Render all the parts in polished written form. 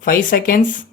5 seconds.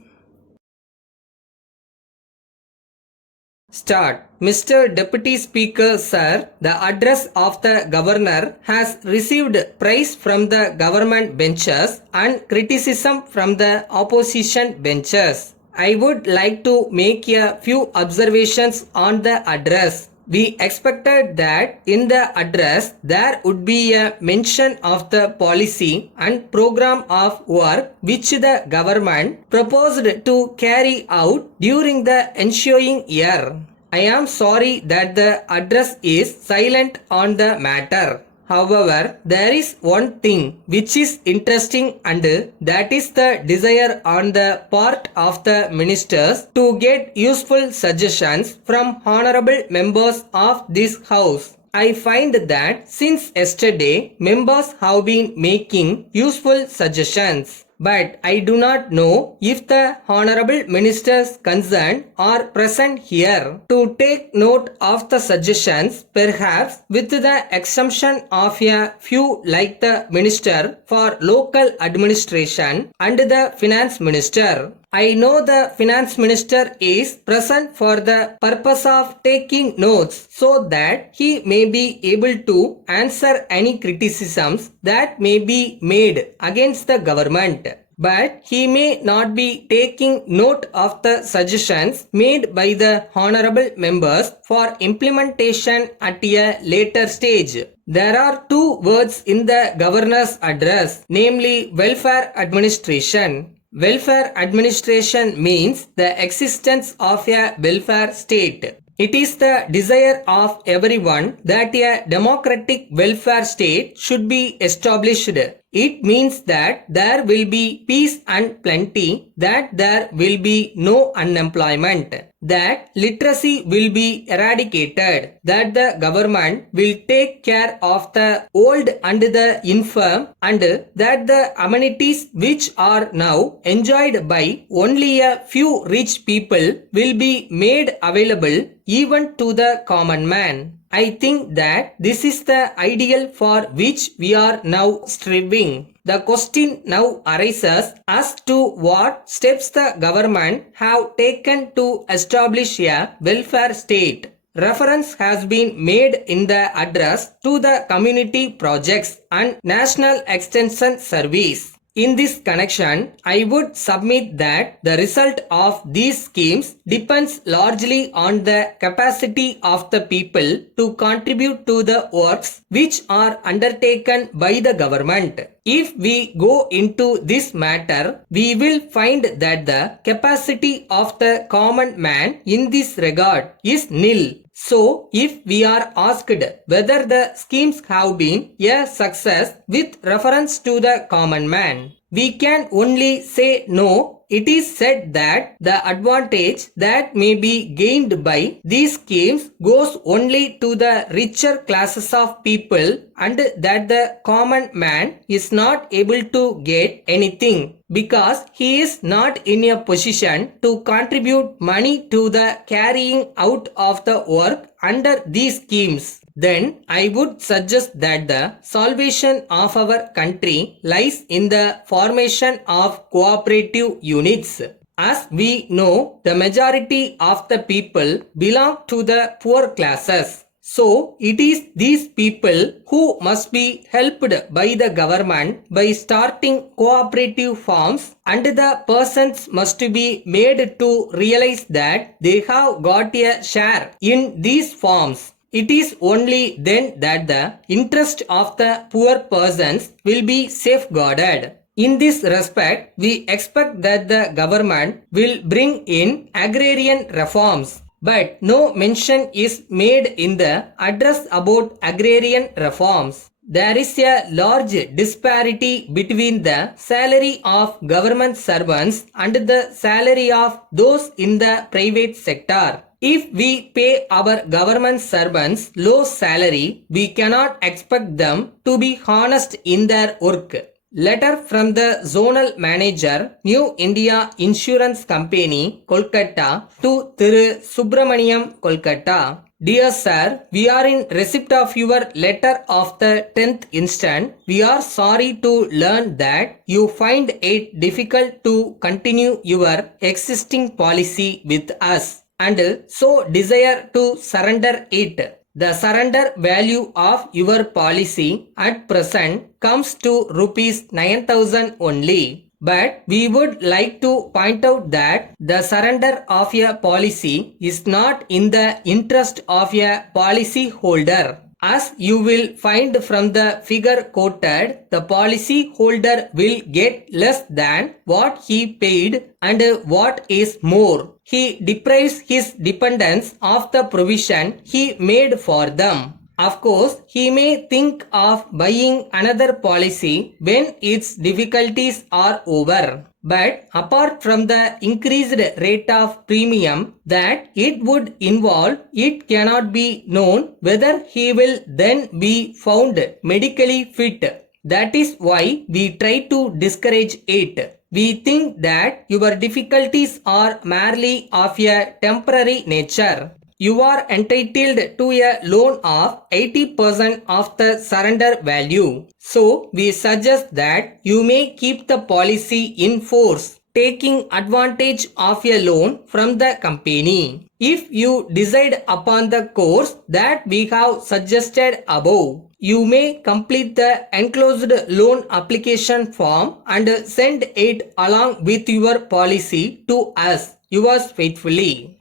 Start. Mr. Deputy Speaker, sir, the address of the governor has received praise from the government benches and criticism from the opposition benches. I would like to make a few observations on the address. We expected that in the address there would be a mention of the policy and program of work which the government proposed to carry out during the ensuing year. I am sorry that the address is silent on the matter. However, there is one thing which is interesting, and that is the desire on the part of the ministers to get useful suggestions from honorable members of this house. I find that since yesterday, members have been making useful suggestions. But I do not know if the honorable ministers concerned are present here to take note of the suggestions, perhaps with the exemption of a few like the Minister for Local Administration and the Finance Minister. I know the Finance Minister is present for the purpose of taking notes so that he may be able to answer any criticisms that may be made against the government. But he may not be taking note of the suggestions made by the honorable members for implementation at a later stage. There are two words in the governor's address, namely welfare administration. Welfare administration means the existence of a welfare state. It is the desire of everyone that a democratic welfare state should be established. It means that there will be peace and plenty, that there will be no unemployment, that literacy will be eradicated, that the government will take care of the old and the infirm, and that the amenities which are now enjoyed by only a few rich people will be made available even to the common man. I think that this is the ideal for which we are now striving. The question now arises as to what steps the government have taken to establish a welfare state. Reference has been made in the address to the community projects and National Extension Service. In this connection, I would submit that the result of these schemes depends largely on the capacity of the people to contribute to the works which are undertaken by the government. If we go into this matter, we will find that the capacity of the common man in this regard is nil. So, if we are asked whether the schemes have been a success with reference to the common man, we can only say no. It is said that the advantage that may be gained by these schemes goes only to the richer classes of people, and that the common man is not able to get anything because he is not in a position to contribute money to the carrying out of the work under these schemes. Then I would suggest that the salvation of our country lies in the formation of cooperative units. As we know, the majority of the people belong to the poor classes. So, it is these people who must be helped by the government by starting cooperative farms, and the persons must be made to realize that they have got a share in these farms. It is only then that the interest of the poor persons will be safeguarded. In this respect, we expect that the government will bring in agrarian reforms. But no mention is made in the address about agrarian reforms. There is a large disparity between the salary of government servants and the salary of those in the private sector. If we pay our government servants low salary, we cannot expect them to be honest in their work. Letter from the Zonal Manager, New India Insurance Company, Kolkata to Thiru Subramaniam, Kolkata. Dear Sir, we are in receipt of your letter of the 10th instant. We are sorry to learn that you find it difficult to continue your existing policy with us and so desire to surrender it. The surrender value of your policy at present comes to rupees 9,000 only. But we would like to point out that the surrender of a policy is not in the interest of a policy holder. As you will find from the figure quoted, the policy holder will get less than what he paid and what is more, he deprives his dependents of the provision he made for them. Of course, he may think of buying another policy when its difficulties are over. But apart from the increased rate of premium that it would involve, it cannot be known whether he will then be found medically fit. That is why we try to discourage it. We think that your difficulties are merely of a temporary nature. You are entitled to a loan of 80% of the surrender value. So, we suggest that you may keep the policy in force, taking advantage of a loan from the company. If you decide upon the course that we have suggested above, you may complete the enclosed loan application form and send it along with your policy to us. Yours faithfully.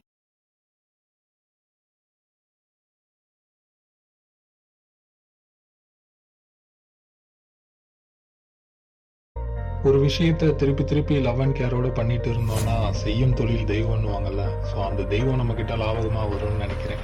ஒரு விஷயத்த திருப்பி திருப்பி love and கேரோட பண்ணிட்டு இருந்தோம்னா செய்யும் தொழில் தெய்வம்னுவாங்கல்ல. So அந்த தெய்வம் நம்ம கிட்ட லாபகமாக வரும்னு நினைக்கிறேன்.